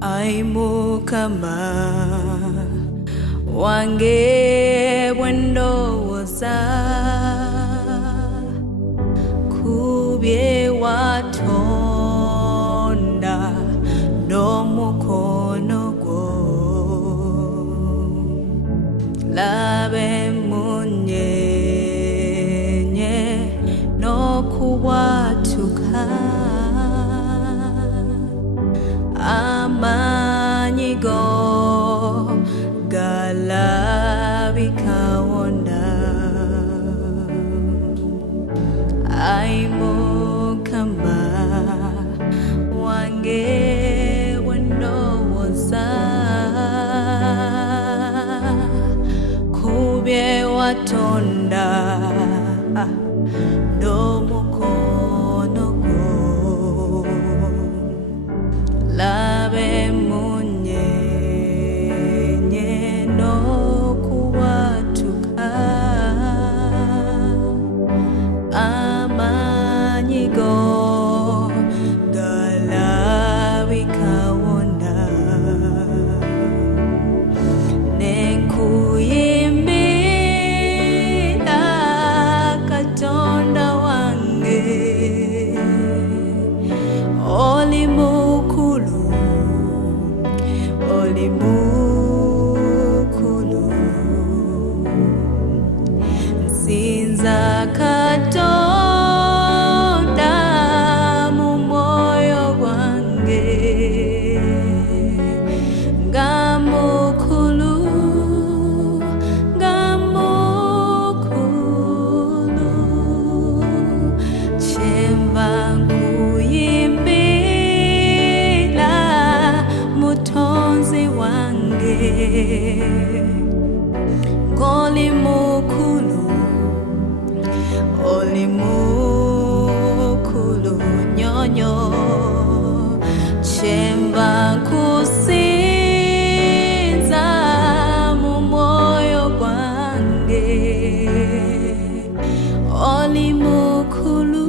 Ai mukama wange wendo woza kubye watonda no mukono gwo labe munyenye no kuwatuka amanyigo galabikawonda ai mukama wange wendo woza kubye watonda ndo mukono gwo labe munyenye no kuwatuka amanyigo galabikawonda nenkuyimbira katonda wange oli mukulu nsinza katonda mu moyo gwange nga mukulu kyemba nkuyimbira mutonzi wange ng'oli mukulu nyonyo kyemba nkusinza mu mwoyo gwange oli mukulu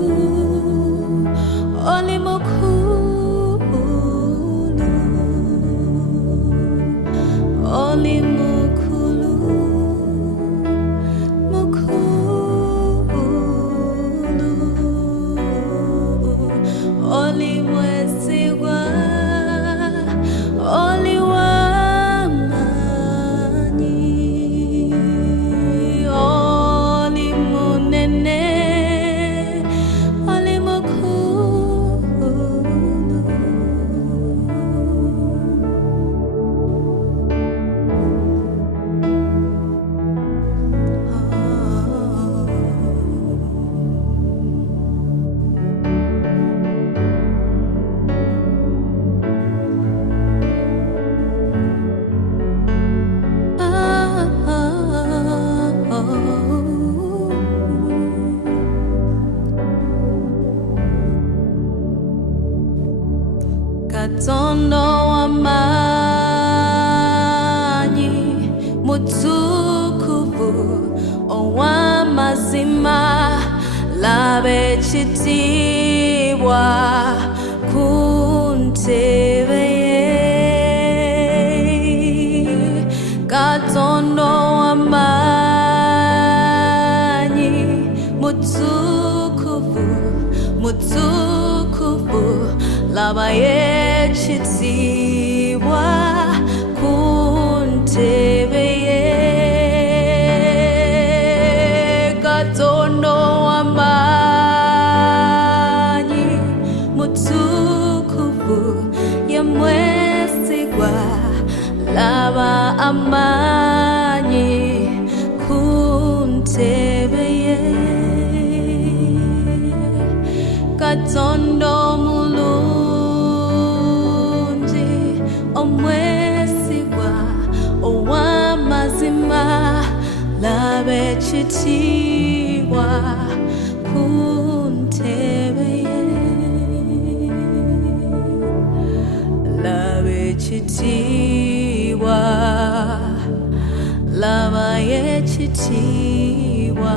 oli mwesigwa oli wamanyi oli munene oli mukulu Katondo wamanyi mutukuvu owamazima labe ekitiibwa ku ntebe ye Katondo wamanyi mutukuvu laba ekitiibwa ku ntebe ye Katondo wamanyi mutukuvu ye mwesigwa laba amanyi ku ntebe ye Katondo mulungi omwesigwa owamazima laba ekitiibwa ku ntebe ye laba ekitiibwa laba ekitiibwa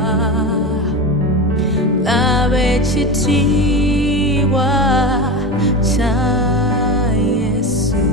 laba ekitiibwa kya Yesu.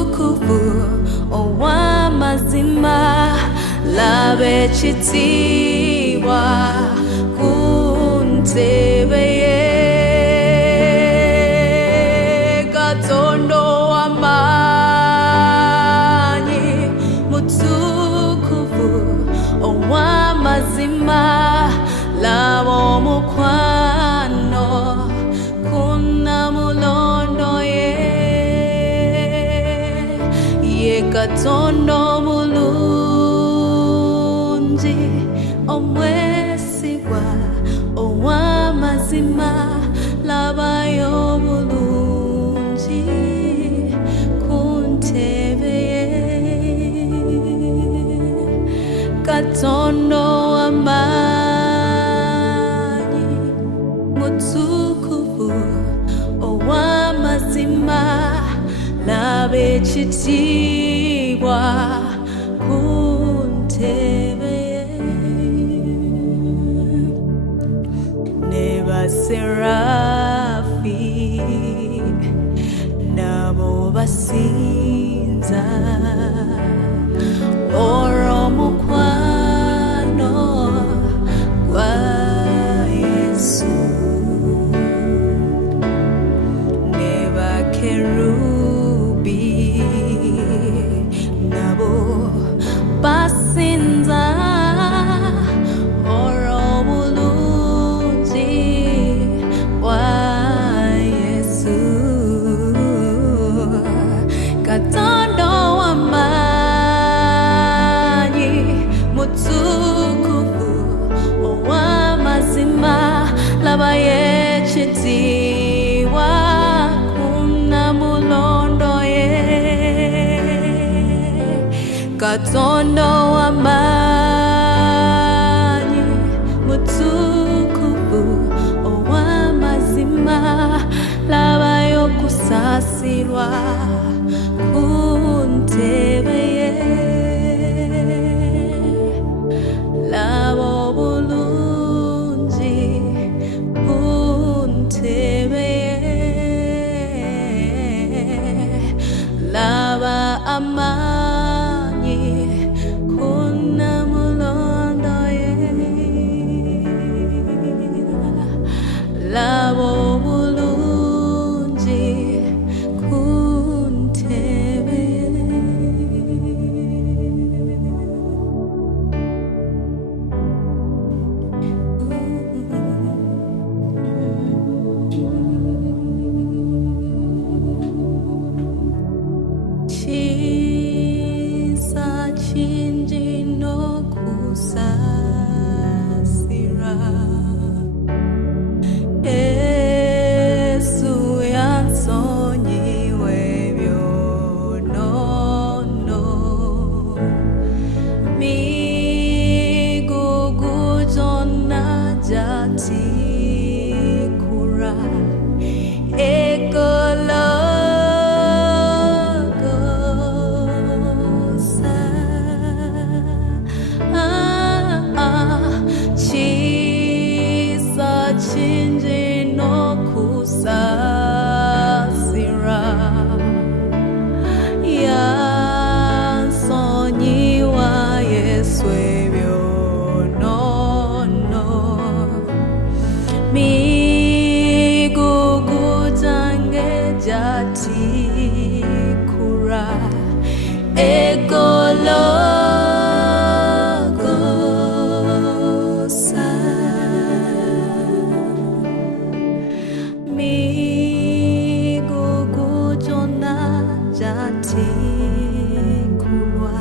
mutukufu ow'amazima labe ekitiibwa ku ntebe ye Katonda ow'amaanyi mutukufu ow'amazima laba omukwano kunnamulondo ye Katonda omulungi omwesigwa ow'amazima labayo obulungi ku ntebe ye Katonda ow'amaanyi mutukufu ow'amazima laba ekitiibwa ku ntebe ye ne baserafi nabo basinza olw'omukwano gwa Yesu ne bakerubi nabo basinza olw'obulungi bwa Yesu Katonda ow'amaanyi mutukufu ow'amazima labayo ekitiibwa kunnamulondo ye Katonda ow'amaanyi mutukufu ow'amazima labayo okusaasirwa ku ntebe ye laba obulungi ku ntebe ye laba amaanyi kunnamulondo ye laba obulungi ku ntebe Kisa kingi n'okusasira Yesu yansonyiwa ebyonoono migugu gyonna gyatikura egologosa kisa kingi n'okusasira yansonyiwa Yesu ebyonoono migugu gyange gyatikura egologosa migugu gyonna gyatikulwa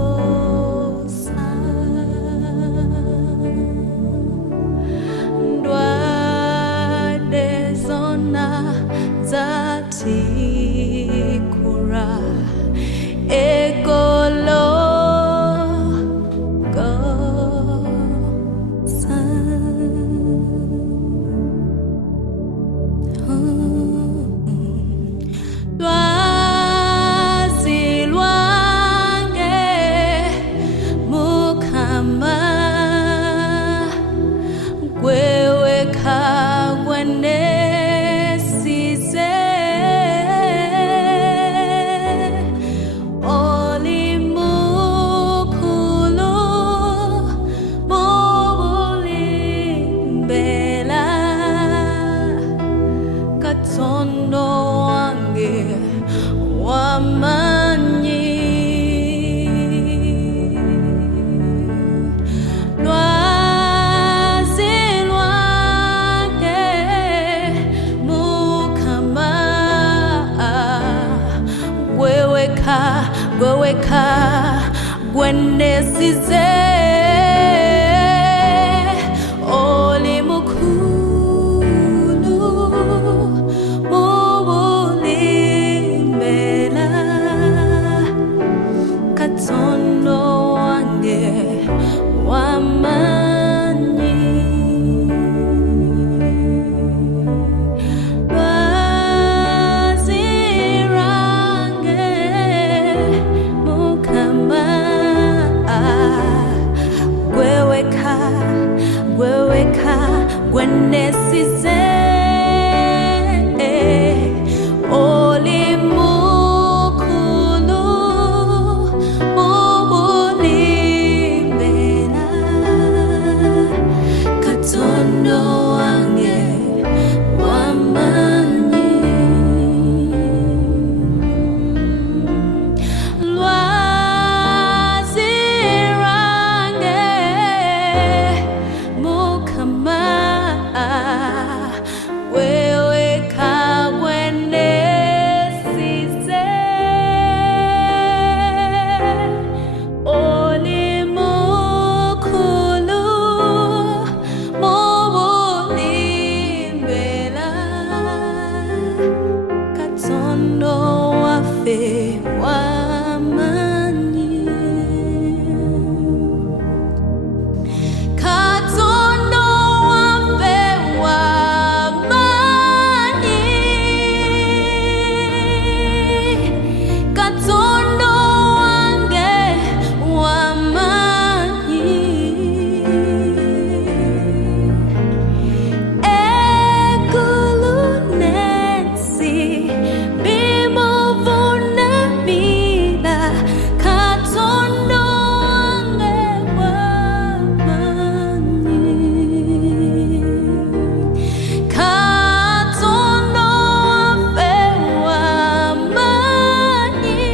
egologosa ndwadde zonna zatikura egologosa lwazi lwange Mukama gwewe kagwene katondo wange wamanyi lwazi lwange Mukama gweweka gwenesize oli mukulu mubulimela katondo wange wamanyi lwazi lwange Mukama gweweka gwenesize oli mukulu mubulimela katondo wange wamanyi lwazi lwange Mukama gweweka gwenesize oli mukulu mubulimela katondo waffe wamanyi katondo waffe wamanyi katondo wange wamanyi eggulu n'ensi bimuvunamira katondo wange wamanyi katondo waffe wamanyi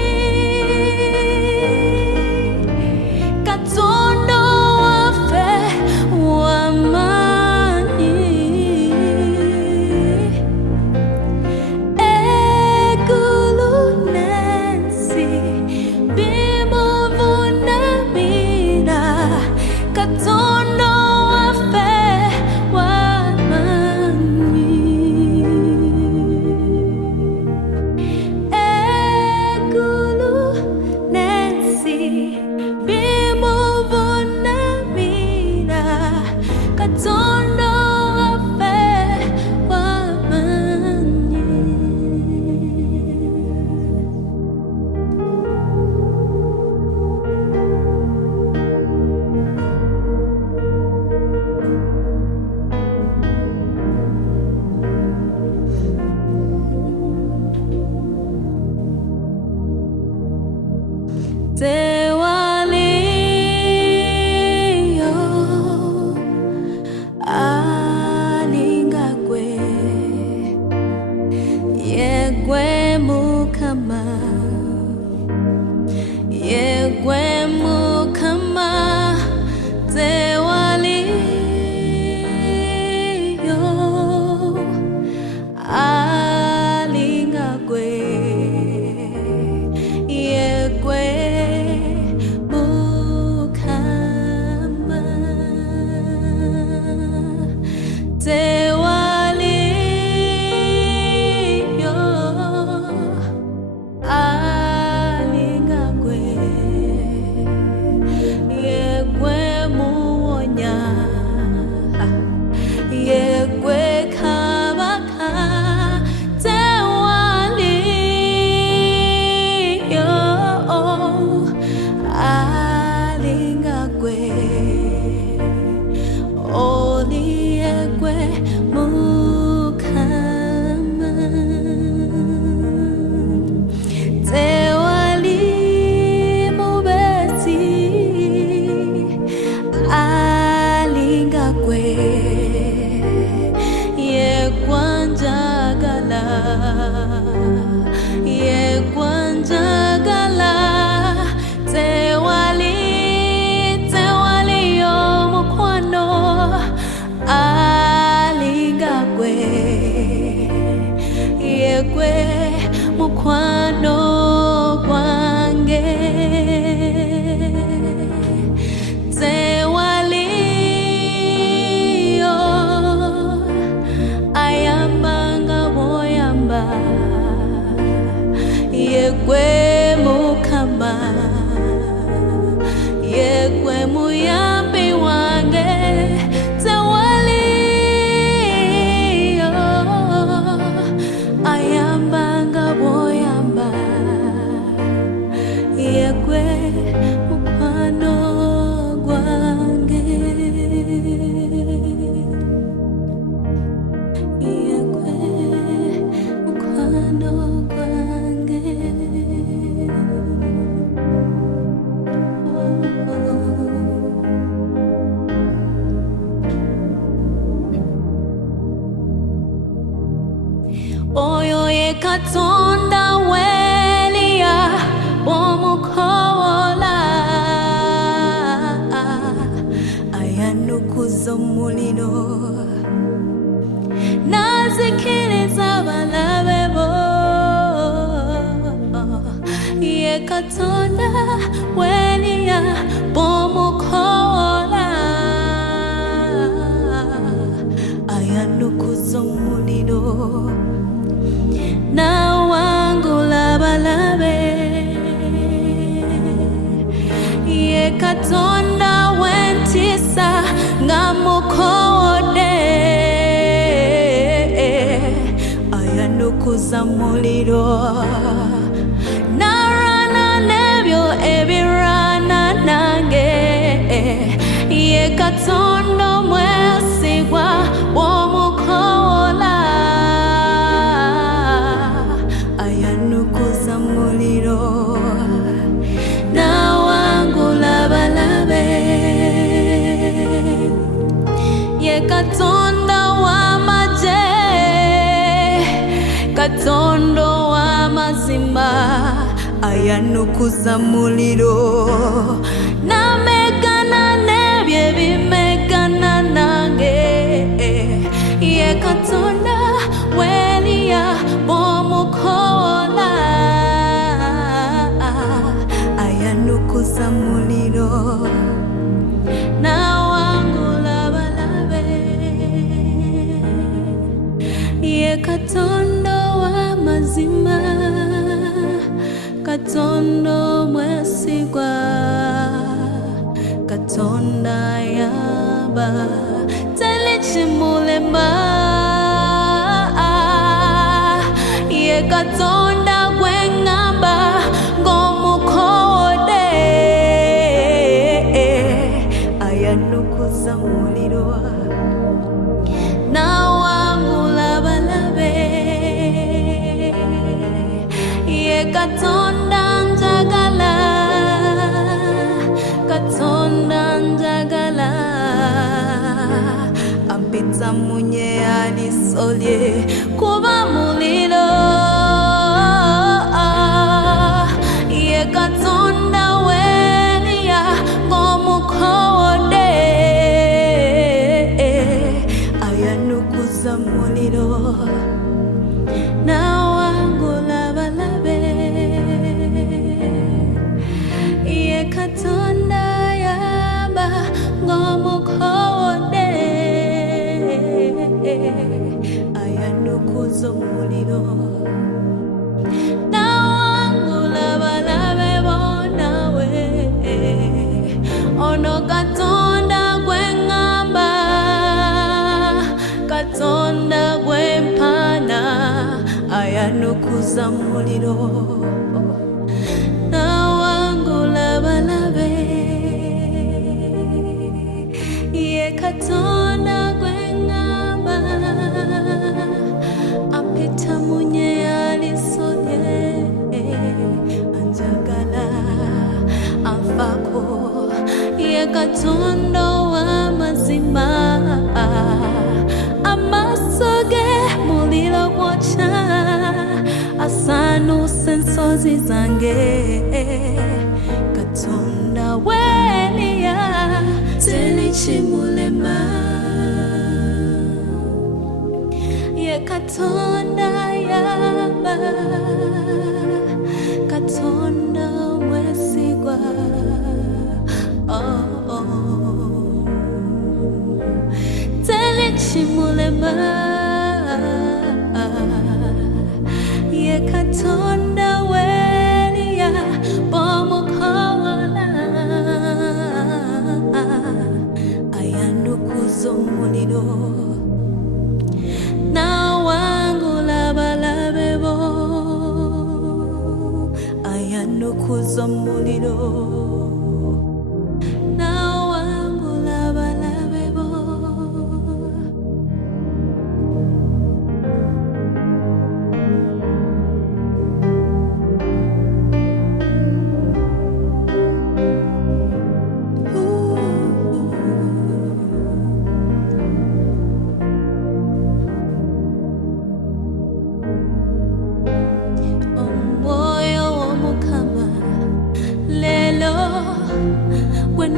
katondo waffe wamanyi eggulu n'ensi bimuvunamira katondo waffe wamanyi eggulu n'ensi bimuvunamira katondo waffe wamanyi tewaliyo alinga gwe yegwe Mukama yegwe Mukama tewaliyo alinga gwe yegwe Mukama tewaliyo alinga gwe yegwe Mukama yegwe mukwano gwange tewaliyo ayambanga boyamba yegwe mukama yegwe muyambi wange tewaliyo ayambanga boyamba yegwe mukwano gwange yegwe mukwano gwange oyo ye Katonda weliya bomukowola ayanukuza omuliro nazikiriza abalabe bo ye Katonda weliya bomukowola ayanukuza omuliro nawangula abalabe ye Katonda wentisa ngamukowode ayanukuza muliro narana nebyo ebirana nange ye Katonda mwesigwa womukowola ayanukuza muliro nawangula abalabe ye Katonda w'amaje Katonda w'amazima ayanukuza muliro namegana nebye bimegana nange ye Katonda weliya bomukowola ayanukuza muliro nawangula abalabe ye Katonda w'amazima Katonda mwesigwa Katonda yaba telichimulema ye Katonda gwengamba ngomukode ayanukuza muliro nawangula abalabe ye Katonda njagala Katonda njagala ampita munye alisolye kuba muliro ye Katonda weliya ngomukowode ayanukuza muliro nawangula abalabe ye Katonda yaba ngomukowode ayanukuza omuliro nawangula abalabe bonawe ono Katonda gwengamba Katonda gwempana ayanukuza muliro nawangula abalabe ye Katonda gwengamba apita munye alisolye anjagala amfako ye Katonda w'amazima amasoge muliro gwoca asanuse ensozi zange Katonda weliya telichimulema ye Katonda ya Katonda welia bomukola ayanukuza omuliro nawangula abalabe bo ayanukuza omuliro nawangula abalabe bo.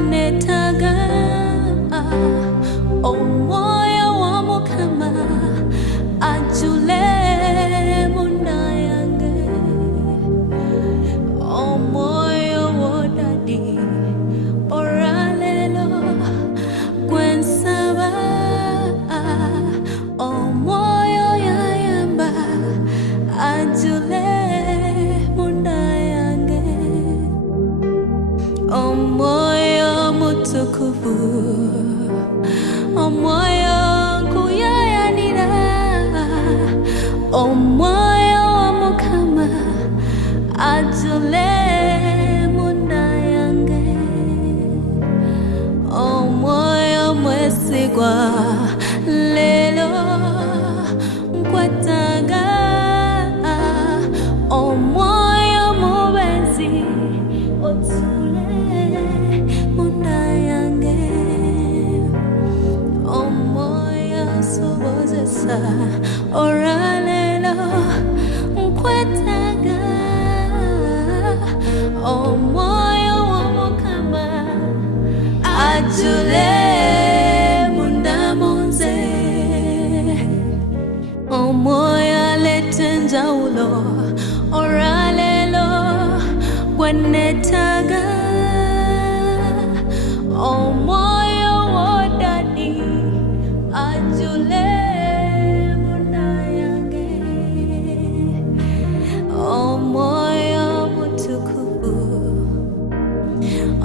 Netaga omoyo wa Mukama ajule munda yange omoyo wodadi oralelo gwensaba omoyo yayamba ajule munda yange omoyo mutukufu omoyo nkuyayanira omoyo wa Mukama ajule munda yange omoyo mwesigwa lelo nkwataga omoyo mubenzi otule munda yange omoyo sobozesa oralelo nkwetaga omoyo wa Mukama ajule munda munze omoyo aleta enjawulo oralelo gwenetaga omoyo wodadi ajule munda yange omoyo mutukufu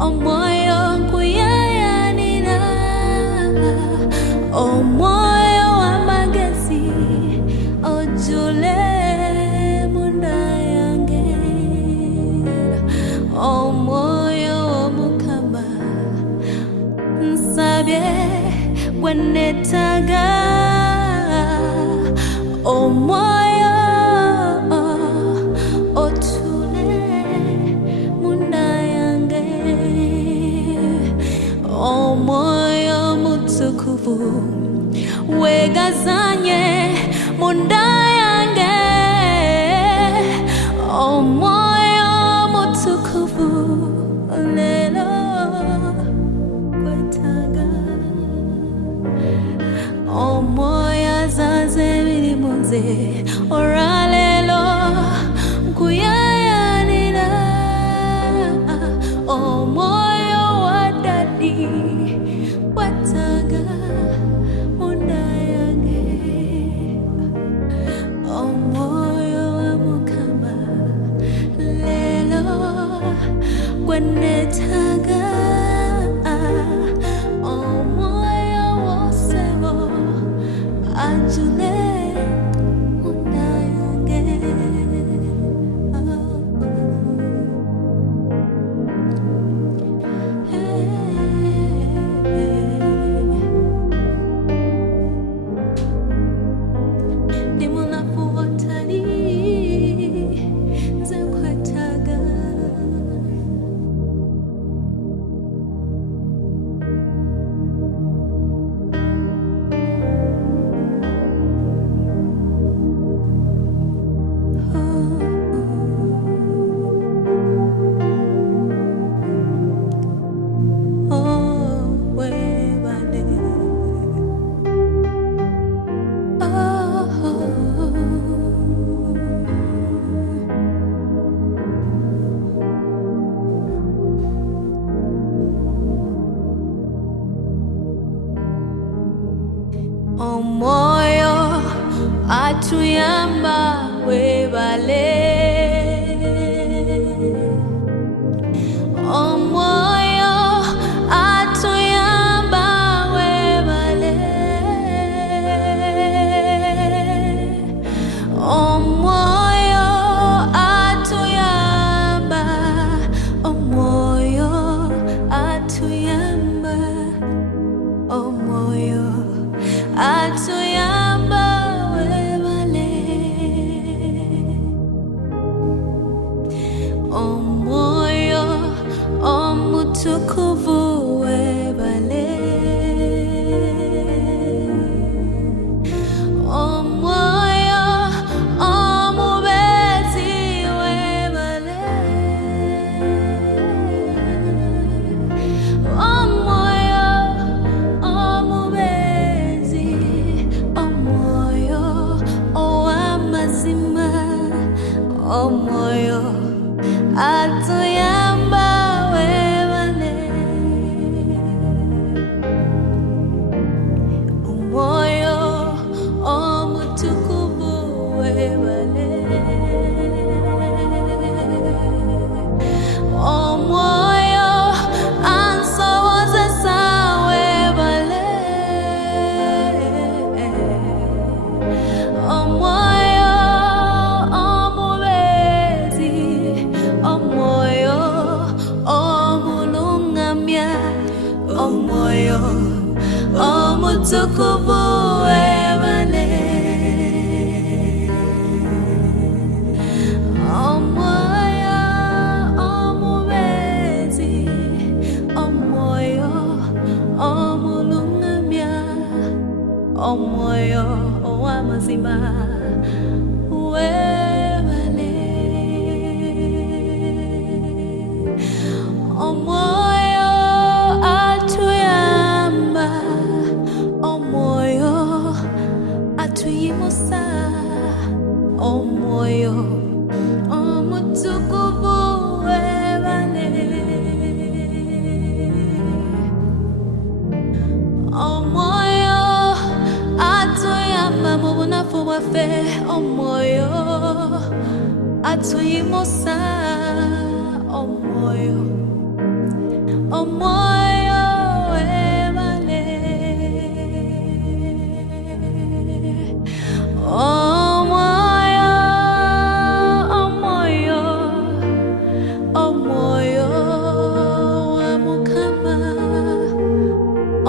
omoyo nkuyayanira omoyo w'amagezi ojule munda yange omoyo w'Omukama nsabye gwenetaga omoyo otule munda yange omoyo mutukufu wegazanye munda yange omoyo mutukufu lelo kwetaga omoyo azaze biri munze oralelo nkuyayanira omoyo wadadi kwetaga munda yange omoyo wa Mukama lelo gwenetaga omoyo wosebo ajule munda yange omoyo atuyamba webale Omoyo atuyamba, omoyo atuyamba, omoyo atuyamba webale. Omoyo omutukuvu webale. Omoyo omubezi webale. Omoyo omubezi, omoyo ow'amazima, omoyo atuyamba webale. Omoyo omutukuvu webale. Omoyo ansowozesa webale. Omoyo omubezi, omoyo omulungamya, omoyo omutukuvu webale. Omoyo omubezi, omoyo omulungamya, omoyo ow'amazima webale. Omoyo atuyamba, omoyo atuyimusa, omoyo omutukuvu webale. Omoyo atuyamba mu bunafu bwaffe, omoyo atuyimusa, omoyo omoyo webale. Omoyo, omoyo, omoyo wa Mukama,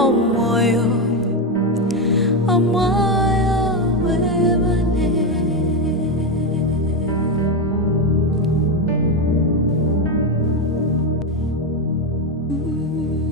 omoyo, omoyo webale. Mm.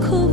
utukufu